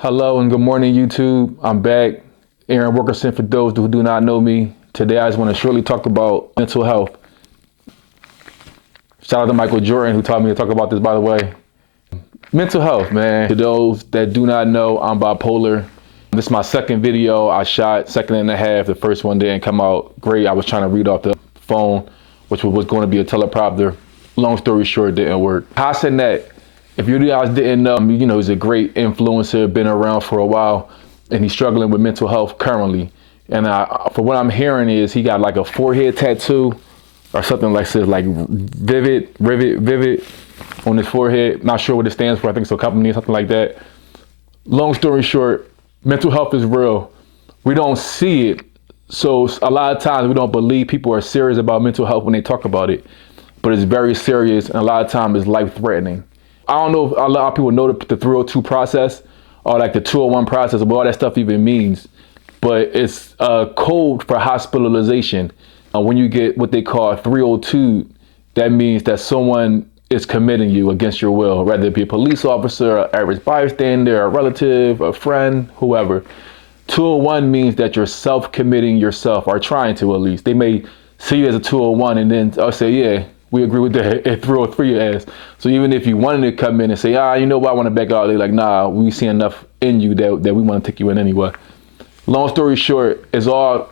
Hello and good morning, YouTube. I'm back. Aaron Wilkerson, for those who do not know me. Today I just want to shortly talk about mental health. Shout out to Michael Jordan, who taught me to talk about this, by the way. Mental health, man. To those that do not know, I'm bipolar. This is my second video I shot, second and a half. The first one didn't come out great. I was trying to read off the phone, which was going to be a teleprompter. Long story short, it didn't work. Kai Cenat, if you guys didn't know, he's a great influencer, been around for a while, and he's struggling with mental health currently. And for what I'm hearing is he got like a forehead tattoo or something like this, like vivid on his forehead. Not sure what it stands for. I think it's a company or something like that. Long story short, mental health is real. We don't see it. So a lot of times we don't believe people are serious about mental health when they talk about it, but it's very serious, and a lot of times it's life-threatening. I don't know if a lot of people know the 302 process or like the 201 process, what all that stuff even means, but it's a code for hospitalization. When you get what they call 302, that means that someone is committing you against your will, whether it be a police officer, an average bystander, a relative, a friend, whoever. 201 means that you're self-committing yourself, or trying to at least. They may see you as a 201 and then I'll say, yeah, we agree with that at 303 as. So even if you wanted to come in and say, you know what, I want to back out, they're like, nah, we see enough in you that we want to take you in anyway. Long story short, it's all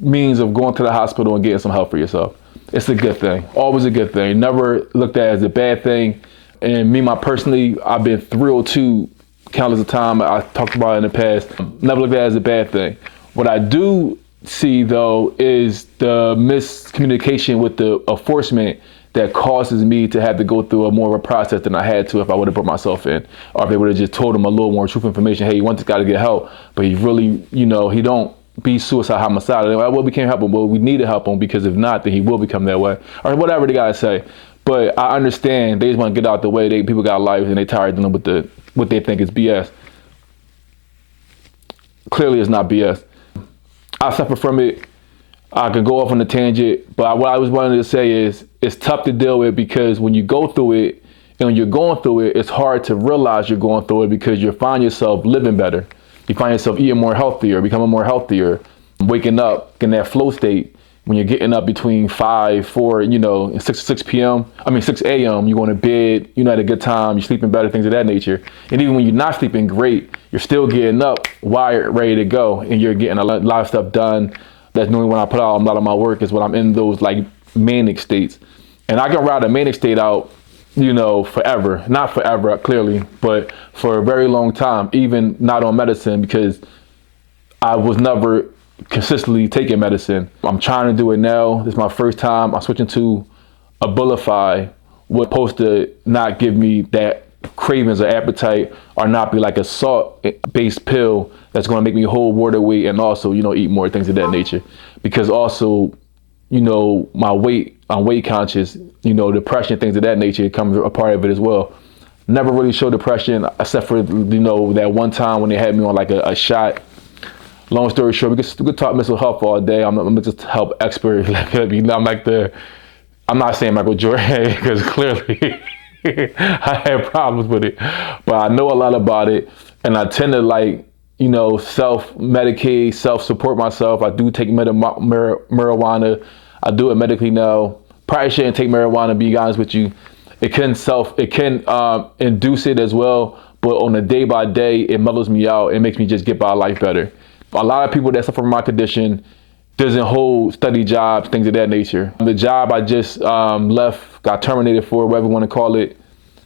means of going to the hospital and getting some help for yourself. It's a good thing, always a good thing. Never looked at as a bad thing. And me, personally, I've been 302 countless of time. I talked about it in the past. Never looked at it as a bad thing. What I do see though is the miscommunication with the enforcement that causes me to have to go through more of a process than I had to if I would have put myself in, or if they would have just told him a little more truthful information. Hey, you want this guy to get help, but he really, he don't be suicide homicidal. Like, well, we can't help him. Well, we need to help him, because if not, then he will become that way, or whatever the guys say. But I understand they just want to get out the way. People got lives and they tired dealing with what they think is BS. Clearly, it's not BS. I suffer from it. I could go off on a tangent, but what I was wanting to say is it's tough to deal with, because when you go through it and when you're going through it, it's hard to realize you're going through it, because you find yourself living better. You find yourself eating more healthier, becoming more healthier, waking up in that flow state. When you're getting up between 5, 4, 6 p.m., 6 a.m., you're going to bed, at a good time, you're sleeping better, things of that nature. And even when you're not sleeping great, you're still getting up, wired, ready to go, and you're getting a lot of stuff done. That's normally when I put out a lot of my work, is when I'm in those like manic states. And I can ride a manic state out, forever. Not forever, clearly, but for a very long time, even not on medicine, because I was never consistently taking medicine. I'm trying to do it now. This is my first time. I'm switching to Abilify, what's supposed to not give me that cravings or appetite, or not be like a salt-based pill that's going to make me hold water weight, and also, eat more, things of that nature. Because also, my weight, I'm weight conscious, depression, things of that nature comes a part of it as well. Never really showed depression, except for, that one time when they had me on like a shot. Long story short, we could talk mental health all day. I'm just help expert. I'm not saying Michael Jordan, because clearly I had problems with it, but I know a lot about it, and I tend to self-medicate, self-support myself. I do take marijuana. I do it medically now. Probably shouldn't take marijuana, to be honest with you. It can induce it as well, but on a day by day, it mellows me out. It makes me just get by life better. A lot of people that suffer from my condition doesn't hold steady jobs, things of that nature. The job I just left, got terminated for, whatever you want to call it,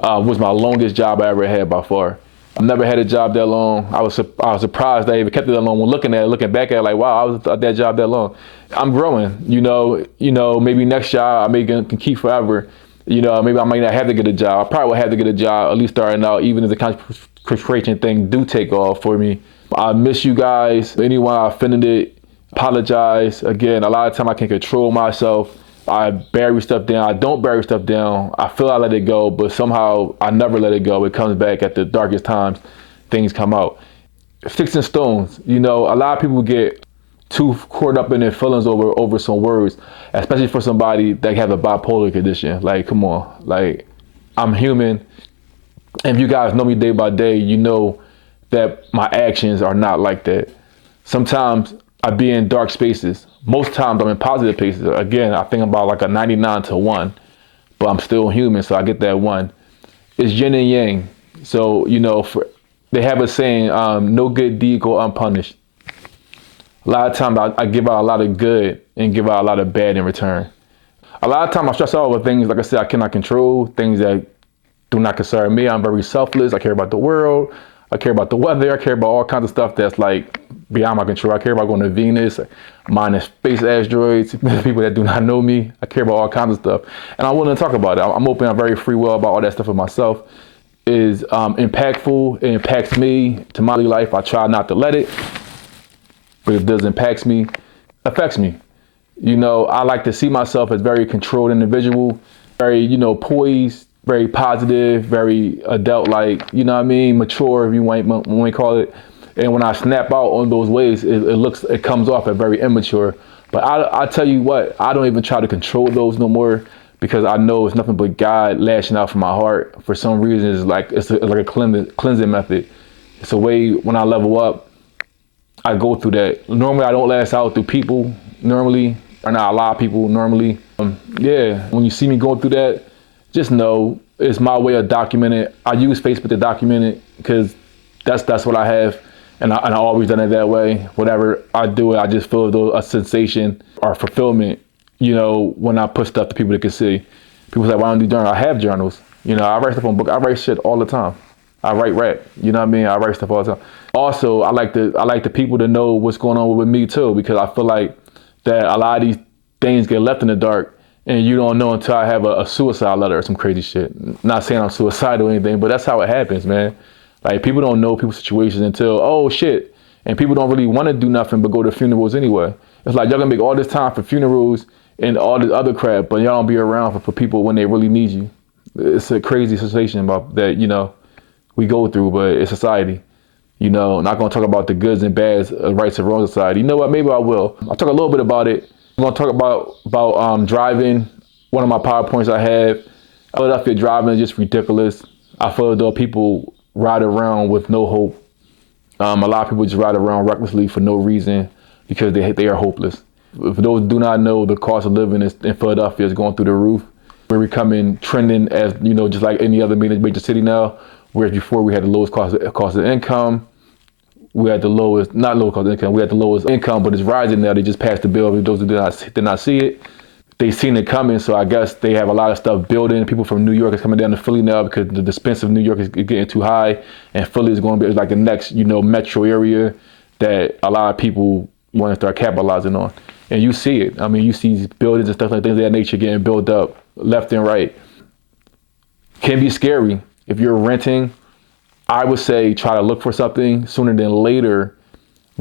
was my longest job I ever had by far. I've never had a job that long. I was surprised I even kept it that long. When looking back at it, like, wow, I was at that job that long. I'm growing, maybe next job I can keep forever. Maybe I might not have to get a job. I probably will have to get a job, at least starting out, even if the concentration thing do take off for me. I miss you guys. Anyone I offended, apologize. Again, a lot of time I can't control myself. I bury stuff down. I don't bury stuff down. I feel I let it go, but somehow I never let it go. It comes back at the darkest times. Things come out. Sticks and stones. A lot of people get too caught up in their feelings over some words, especially for somebody that have a bipolar condition. Like, come on. Like, I'm human. And if you guys know me day by day, that my actions are not like that. Sometimes I be in dark spaces. Most times I'm in positive spaces. Again, I think about like a 99 to 1, but I'm still human, so I get that 1. It's yin and yang. So, they have a saying, no good deed go unpunished. A lot of times I give out a lot of good and give out a lot of bad in return. A lot of times I stress out with things, like I said, I cannot control, things that do not concern me. I'm very selfless. I care about the world. I care about the weather. I care about all kinds of stuff that's like beyond my control. I care about going to Venus, mining space asteroids, people that do not know me. I care about all kinds of stuff. And I'm willing to talk about it. I'm open. I'm very free will about all that stuff for myself. Is impactful. It impacts me to my life. I try not to let it, but if it does impact me, affects me. I like to see myself as very controlled individual, very, poised, very positive, very adult-like, mature, if you want to call it. And when I snap out on those ways, it comes off as very immature. But I tell you what, I don't even try to control those no more, because I know it's nothing but God lashing out from my heart. For some reason, it's like a cleansing method. It's a way when I level up, I go through that. Normally, I don't lash out through people, normally, or not a lot of people, normally. When you see me going through that, just know it's my way of documenting it. I use Facebook to document it because that's what I have. And I always done it that way. Whatever I do, I just feel a sensation or fulfillment, when I put stuff to people that can see. People say, why don't you do journals? I have journals. I write stuff on book. I write shit all the time. I write rap. I write stuff all the time. Also, I like the people to know what's going on with me too, because I feel like that a lot of these things get left in the dark and you don't know until I have a suicide letter or some crazy shit. Not saying I'm suicidal or anything, but that's how it happens, man. Like, people don't know people's situations until, oh shit. And people don't really want to do nothing but go to funerals anyway. It's like, y'all gonna make all this time for funerals and all this other crap, but y'all don't be around for people when they really need you. It's a crazy sensation about that, we go through, but it's society. Not gonna talk about the goods and bads, rights and wrongs of society. You know what, maybe I will. I'll talk a little bit about it. I'm gonna talk about driving. One of my PowerPoints I have. Philadelphia driving is just ridiculous. I feel as though people ride around with no hope. A lot of people just ride around recklessly for no reason because they are hopeless. For those who do not know, the cost of living in Philadelphia is going through the roof. We're becoming trending as, just like any other major city now, whereas before we had the lowest cost of income. We had the lowest, not low cost of income, we had the lowest income, but it's rising now. They just passed the bill. For those who did not see it, they seen it coming, so I guess they have a lot of stuff building. People from New York is coming down to Philly now because the expense of New York is getting too high, and Philly is going to be like the next, metro area that a lot of people want to start capitalizing on. And you see it. I mean, you see buildings and stuff like things of that nature getting built up left and right. Can be scary. If you're renting, I would say try to look for something sooner than later.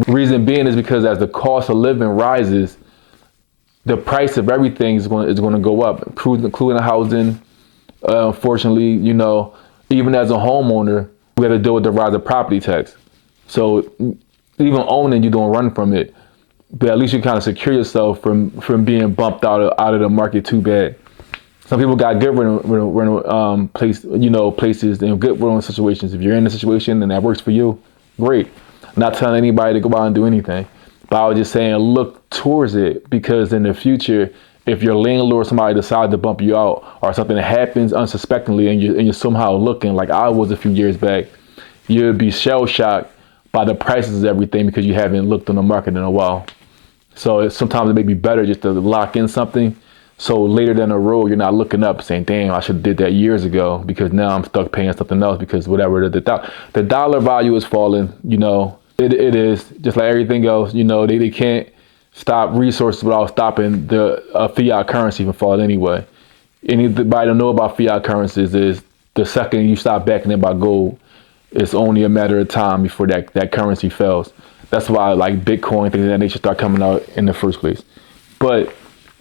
Reason being is because as the cost of living rises, the price of everything is going to go up, including the housing. Unfortunately, even as a homeowner, we have to deal with the rise of property tax. So even owning, you don't run from it, but at least you kind of secure yourself from being bumped out of the market too bad. Some people got good places and good rental situations. If you're in a situation and that works for you, great. I'm not telling anybody to go out and do anything. But I was just saying, look towards it, because in the future, if your landlord or somebody decides to bump you out or something happens unsuspectingly and you're somehow looking like I was a few years back, you'll be shell-shocked by the prices of everything because you haven't looked on the market in a while. So sometimes it may be better just to lock in something, so later down the road, you're not looking up saying, damn, I should have did that years ago, because now I'm stuck paying something else because whatever, the dollar value is falling, It is, just like everything else, they can't stop resources without stopping the fiat currency from falling anyway. Anybody don't know about fiat currencies is the second you stop backing it by gold, it's only a matter of time before that currency fails. That's why like Bitcoin, things of that nature start coming out in the first place. But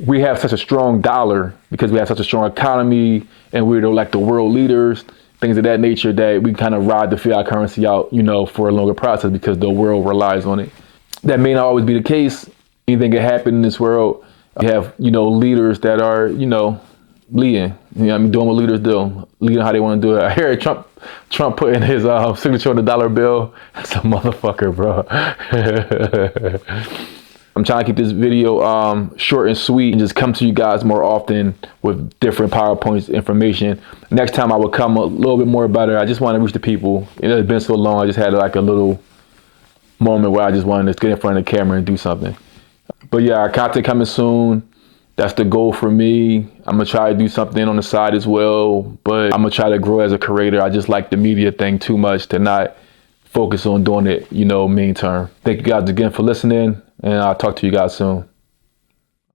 we have such a strong dollar because we have such a strong economy and we're like the world leaders, things of that nature, that we kind of ride the fiat currency out, for a longer process because the world relies on it. That may not always be the case. Anything can happen in this world. We have, leaders that are, leading. You know what I mean? Doing what leaders do. Leading how they want to do it. I hear Trump putting his signature on the dollar bill. That's a motherfucker, bro. I'm trying to keep this video short and sweet and just come to you guys more often with different PowerPoints information. Next time I will come a little bit more better. I just want to reach the people. It's been so long. I just had like a little moment where I just wanted to get in front of the camera and do something. But yeah, content coming soon. That's the goal for me. I'm gonna try to do something on the side as well, but I'm gonna try to grow as a creator. I just like the media thing too much to not focus on doing it, mean term. Thank you guys again for listening, and I'll talk to you guys soon.